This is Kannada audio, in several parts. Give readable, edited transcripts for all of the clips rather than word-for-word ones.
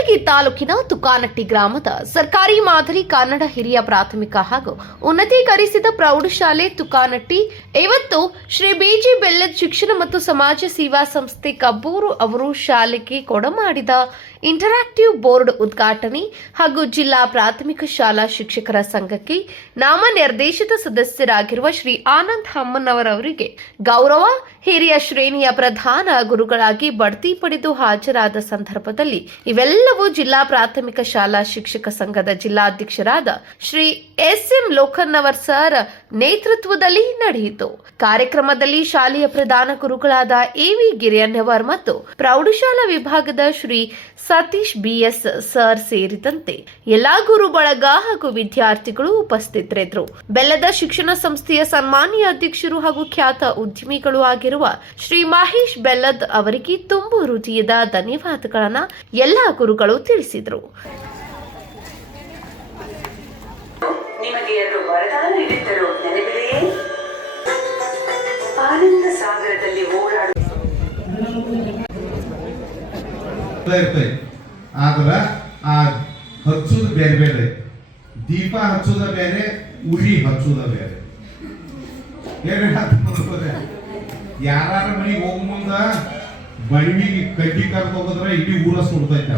ಕಲಬುರಗಿ ತಾಲೂಕಿನ ತುಕಾನಟ್ಟಿ ಗ್ರಾಮದ ಸರ್ಕಾರಿ ಮಾದರಿ ಕನ್ನಡ ಹಿರಿಯ ಪ್ರಾಥಮಿಕ ಹಾಗೂ ಉನ್ನತೀಕರಿಸಿದ ಪ್ರೌಢಶಾಲೆ ತುಕಾನಟ್ಟಿ ಇವತ್ತು ಶ್ರೀ ಬಿಜಿ ಬೆಲ್ಲದ್ ಶಿಕ್ಷಣ ಮತ್ತು ಸಮಾಜ ಸೇವಾ ಸಂಸ್ಥೆ ಕಬ್ಬೂರು ಅವರು ಶಾಲೆಗೆ ಕೊಡಮಾಡಿದ ಇಂಟರಾಕ್ಟಿವ್ ಬೋರ್ಡ್ ಉದ್ಘಾಟನೆ ಹಾಗೂ ಜಿಲ್ಲಾ ಪ್ರಾಥಮಿಕ ಶಾಲಾ ಶಿಕ್ಷಕರ ಸಂಘಕ್ಕೆ ನಾಮನಿರ್ದೇಶಿತ ಸದಸ್ಯರಾಗಿರುವ ಶ್ರೀ ಆನಂದ್ ಹಮ್ಮನವರವರಿಗೆ ಗೌರವ ಹಿರಿಯ ಶ್ರೇಣಿಯ ಪ್ರಧಾನ ಗುರುಗಳಾಗಿ ಬಡ್ತಿ ಪಡೆದು ಹಾಜರಾದ ಸಂದರ್ಭದಲ್ಲಿ ಇವೆಲ್ಲವೂ ಜಿಲ್ಲಾ ಪ್ರಾಥಮಿಕ ಶಾಲಾ ಶಿಕ್ಷಕ ಸಂಘದ ಜಿಲ್ಲಾಧ್ಯಕ್ಷರಾದ ಶ್ರೀ ಎಸ್.ಎಂ. ಲೋಕನ್ನವರ್ ಸರ್ ನೇತೃತ್ವದಲ್ಲಿ ನಡೆಯಿತು. ಕಾರ್ಯಕ್ರಮದಲ್ಲಿ ಶಾಲೆಯ ಪ್ರಧಾನ ಗುರುಗಳಾದ ಎ.ವಿ. ಗಿರಿಯನ್ನವರ್ ಮತ್ತು ಪ್ರೌಢಶಾಲಾ ವಿಭಾಗದ ಶ್ರೀ ಸತೀಶ್ ಬಿ.ಎಸ್. ಸರ್ ಸೇರಿದಂತೆ ಎಲ್ಲಾ ಗುರು ಬಳಗ ಹಾಗೂ ವಿದ್ಯಾರ್ಥಿಗಳು ಉಪಸ್ಥಿತರಿದ್ದರು. ಬೆಲ್ಲದ ಶಿಕ್ಷಣ ಸಂಸ್ಥೆಯ ಸನ್ಮಾನ್ಯ ಅಧ್ಯಕ್ಷರು ಹಾಗೂ ಖ್ಯಾತ ಉದ್ಯಮಿಗಳು ಆಗಿರುವ ಶ್ರೀ ಮಹೇಶ್ ಬೆಲ್ಲದ್ ಅವರಿಗೆ ತುಂಬು ಹೃದಯದ ಧನ್ಯವಾದಗಳನ್ನು ಎಲ್ಲಾ ಗುರುಗಳು ತಿಳಿಸಿದರು. ನಿಮಗೆ ಎರಡು ವರದಾನ ನೀಡಿದ್ದರು ನೆನಪಿದೆಯೇ? ಆನಂದ ಸಾಗರದಲ್ಲಿ ಓಡಾಡುವ ಆದ್ರ ಆ ಹಚ್ಚುದು ಬೇರೆ ಬೇರೆ, ದೀಪ ಹಚ್ಚುದ ಬೇರೆ, ಉರಿ ಹಚ್ಚುದ ಬೇರೆ. ಯಾರ ಮನೆಗೆ ಹೋಗ ಮುಂದ ಬಣಿವಿಗೆ ಕಡ್ಡಿ ಕರ್ದು ಹೋಗಿದ್ರೆ ಇಡೀ ಊರ ಸುಡ್ತೈತೆ.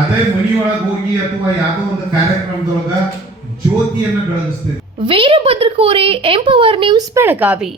ಅದೇ ಮನಿಯೊಳಗೆ ಹೋಗಿ ಅಥವಾ ಯಾವುದೋ ಒಂದು ಕಾರ್ಯಕ್ರಮದೊಳಗ ಜ್ಯೋತಿಯನ್ನು ಬೆಳಗಿಸ್ತೇವೆ. ವೀರಭದ್ರ ಕೋರೆ, ಎಂಪವರ್ ನ್ಯೂಸ್, ಬೆಳಗಾವಿ.